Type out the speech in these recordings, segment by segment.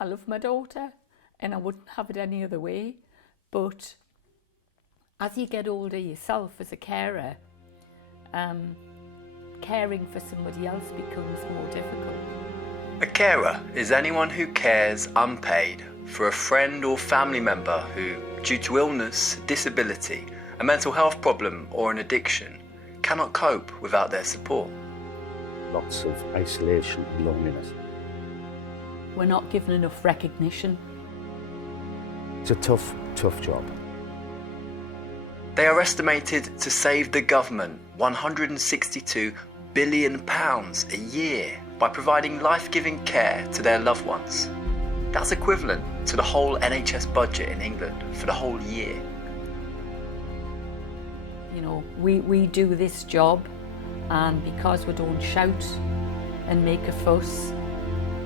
I love my daughter and I wouldn't have it any other way. But as you get older yourself as a carer, caring for somebody else becomes more difficult. A carer is anyone who cares unpaid for a friend or family member who, due to illness, disability, a mental health problem or an addiction, cannot cope without their support. Lots of isolation and loneliness. We're not given enough recognition. It's a tough job. They are estimated to save the government £162 billion a year by providing life-giving care to their loved ones. That's equivalent to the whole NHS budget in England for the whole year. You know, we do this job, and because we don't shout and make a fuss,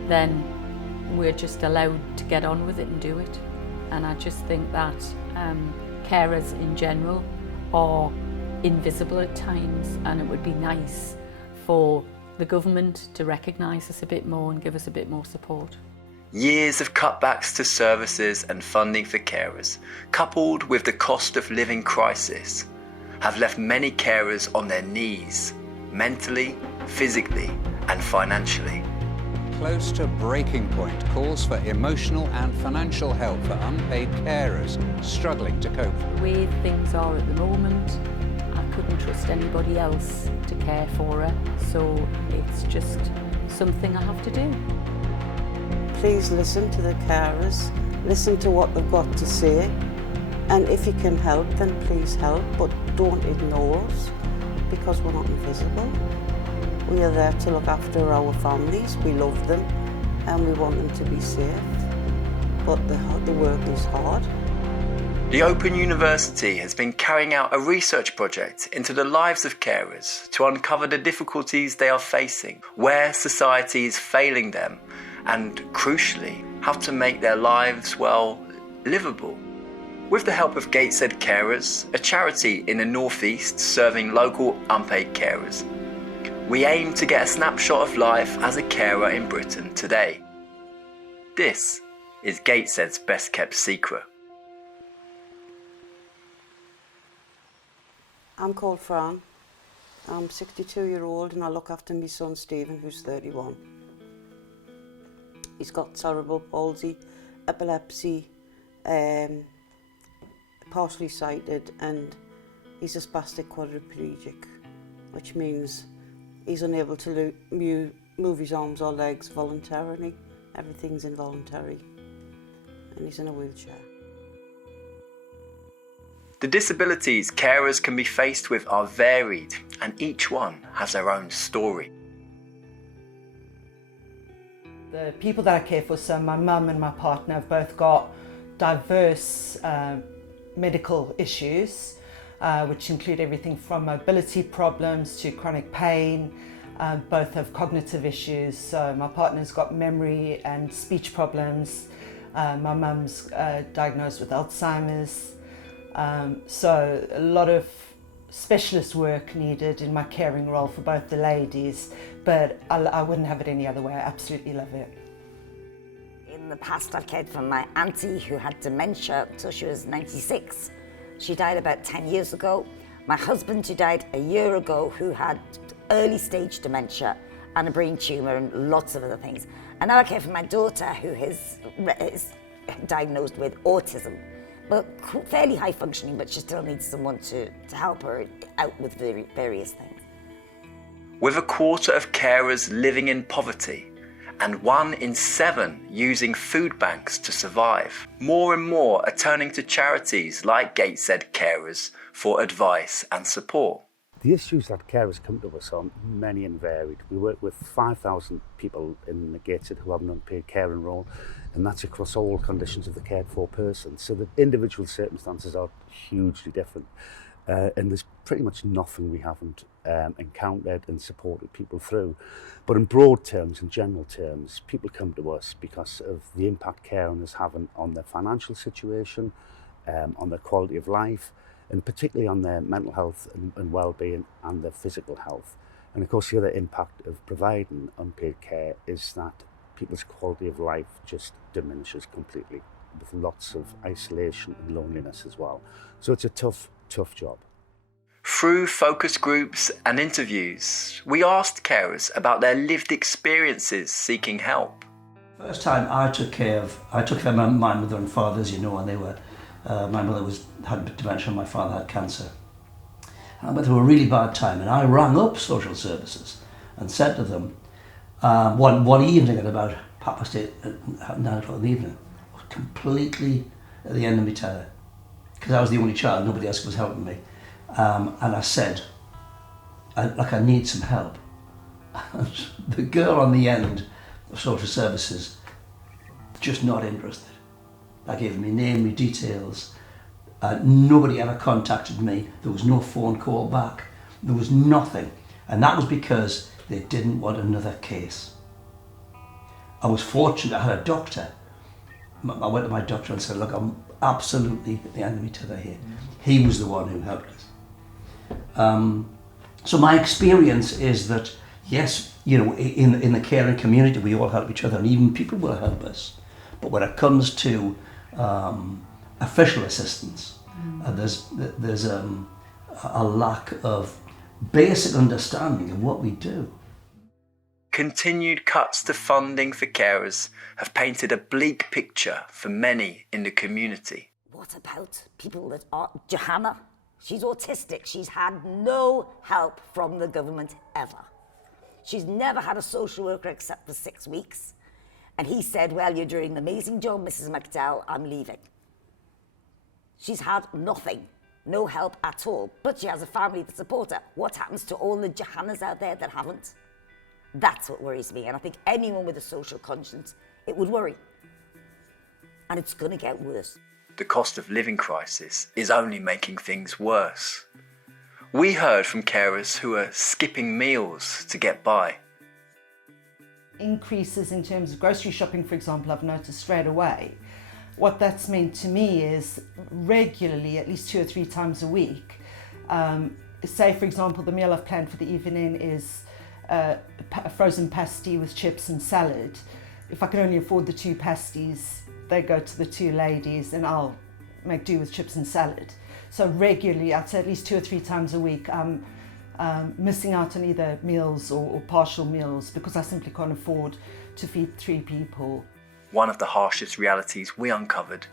then we're just allowed to get on with it and do it. And I just think that carers in general are invisible at times, and it would be nice for the government to recognise us a bit more and give us a bit more support. Years of cutbacks to services and funding for carers, coupled with the cost of living crisis, have left many carers on their knees, mentally, physically and financially. Close to breaking point, calls for emotional and financial help for unpaid carers struggling to cope. The way things are at the moment, I couldn't trust anybody else to care for her, so it's just something I have to do. Please listen to the carers, listen to what they've got to say, and if you can help, then please help, but don't ignore us, because we're not invisible. We are there to look after our families, we love them, and we want them to be safe, but the work is hard. The Open University has been carrying out a research project into the lives of carers to uncover the difficulties they are facing, where society is failing them, and crucially, how to make their lives, well, livable. With the help of Gateshead Carers, a charity in the North East serving local unpaid carers, we aim to get a snapshot of life as a carer in Britain today. This is Gateshead's best kept secret. I'm called Fran. I'm 62-year-old and I look after my son Stephen, who's 31. He's got cerebral palsy, epilepsy, partially sighted, and he's a spastic quadriplegic, which means he's unable to move his arms or legs voluntarily. Everything's involuntary, and he's in a wheelchair. The disabilities carers can be faced with are varied, and each one has their own story. The people that I care for, so my mum and my partner, have both got diverse medical issues, which include everything from mobility problems to chronic pain. Both have cognitive issues, so my partner's got memory and speech problems. My mum's diagnosed with Alzheimer's. So a lot of specialist work needed in my caring role for both the ladies, but I wouldn't have it any other way. I absolutely love it. In the past, I've cared for my auntie who had dementia until she was 96. She died about 10 years ago. My husband, who died a year ago, who had early stage dementia and a brain tumour and lots of other things. And now I care for my daughter who is diagnosed with autism, but fairly high functioning, but she still needs someone to help her out with various things. With a quarter of carers living in poverty and 1 in 7 using food banks to survive, more and more are turning to charities like Gateshead Carers for advice and support. The issues that carers come to us are many and varied. We work with 5,000 people in the Gateshead who have an unpaid caring role, and that's across all conditions of the cared for person. So the individual circumstances are hugely different. And there's pretty much nothing we haven't encountered and supported people through. But in broad terms, in general terms, people come to us because of the impact caring is having on their financial situation, on their quality of life, and particularly on their mental health and well-being and their physical health. And of course, the other impact of providing unpaid care is that people's quality of life just diminishes completely, with lots of isolation and loneliness as well. So it's a tough job. Through focus groups and interviews, we asked carers about their lived experiences seeking help. First time I took care of my mother and father, as you know, and they were, my mother had dementia and my father had cancer. And I went through a really bad time, and I rang up social services and said to them, one evening at about 9 o'clock in the evening, I was completely at the end of my tether, because I was the only child, nobody else was helping me. And I said, I need some help. And the girl on the end of social services, just not interested. I gave them my name, my details. Nobody ever contacted me. There was no phone call back. There was nothing. And that was because they didn't want another case. I was fortunate, I had a doctor. I went to my doctor and said, look, I'm absolutely at the end of my tether here. He was the one who helped us. So my experience is that, yes, you know, in the caring community, we all help each other, and even people will help us. But when it comes to official assistance, there's a lack of basic understanding of what we do. Continued cuts to funding for carers have painted a bleak picture for many in the community. What about people that are... Johanna, she's autistic. She's had no help from the government ever. She's never had a social worker except for 6 weeks. And he said, well, you're doing an amazing job, Mrs. McDowell, I'm leaving. She's had nothing, no help at all, but she has a family that support her. What happens to all the Johannas out there that haven't? That's what worries me, and I think anyone with a social conscience, it would worry. And it's going to get worse. The cost of living crisis is only making things worse. We heard from carers who are skipping meals to get by. Increases in terms of grocery shopping, for example, I've noticed straight away. What that's meant to me is regularly, at least 2 or 3 times a week, say, for example, the meal I've planned for the evening is a frozen pasty with chips and salad. If I can only afford the 2 pasties, they go to the 2 ladies and I'll make do with chips and salad. So regularly, I'd say at least 2 or 3 times a week, I'm missing out on either meals or partial meals because I simply can't afford to feed 3 people. One of the harshest realities we uncovered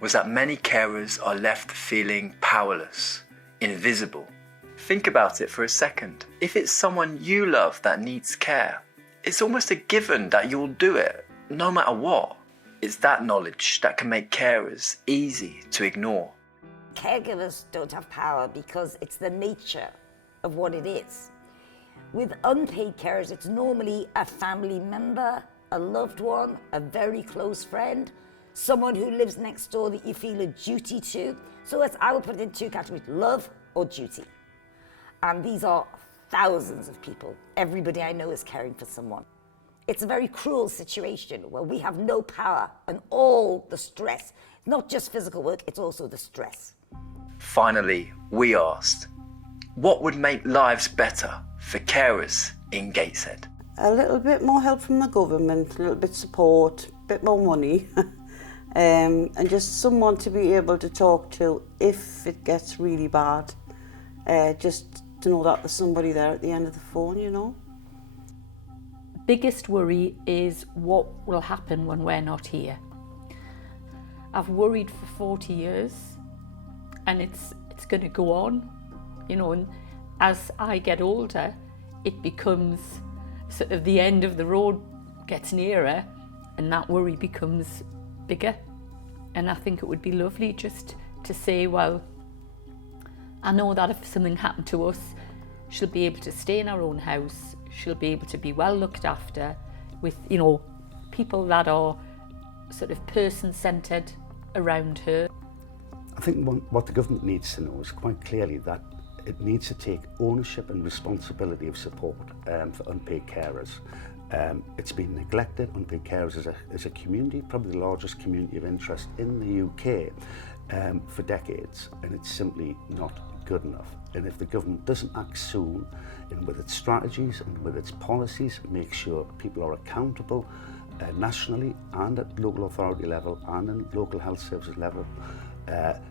was that many carers are left feeling powerless, invisible. Think about it for a second. If it's someone you love that needs care, it's almost a given that you'll do it, no matter what. It's that knowledge that can make carers easy to ignore. Caregivers don't have power because it's the nature of what it is. With unpaid carers, it's normally a family member, a loved one, a very close friend, someone who lives next door that you feel a duty to. So I would put it in 2 categories, love or duty. And these are thousands of people. Everybody I know is caring for someone. It's a very cruel situation where we have no power and all the stress, not just physical work, it's also the stress. Finally, we asked, what would make lives better for carers in Gateshead? A little bit more help from the government, a little bit support, a bit more money, and just someone to be able to talk to if it gets really bad. Just to know that there's somebody there at the end of the phone, you know. Biggest worry is what will happen when we're not here. I've worried for 40 years and it's going to go on, you know, and as I get older, it becomes sort of the end of the road gets nearer and that worry becomes bigger. And I think it would be lovely just to say, well, I know that if something happened to us, she'll be able to stay in her own house, she'll be able to be well looked after with, you know, people that are sort of person-centred around her. I think what the government needs to know is quite clearly that it needs to take ownership and responsibility of support for unpaid carers. It's been neglected. Unpaid carers is a community, probably the largest community of interest in the UK for decades, and it's simply not good enough. And if the government doesn't act soon, and with its strategies and with its policies, make sure people are accountable nationally and at local authority level and in local health services level,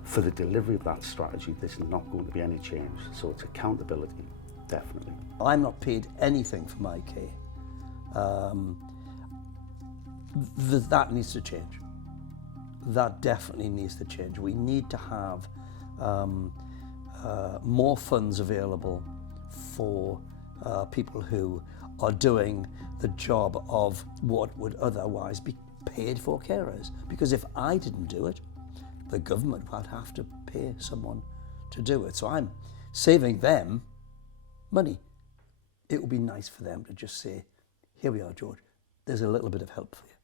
for the delivery of that strategy, there's not going to be any change. So it's accountability, definitely. I'm not paid anything for my care. That needs to change. That definitely needs to change. We need to have more funds available for people who are doing the job of what would otherwise be paid for carers. Because if I didn't do it, the government would have to pay someone to do it. So I'm saving them money. It would be nice for them to just say, here we are, George, there's a little bit of help for you.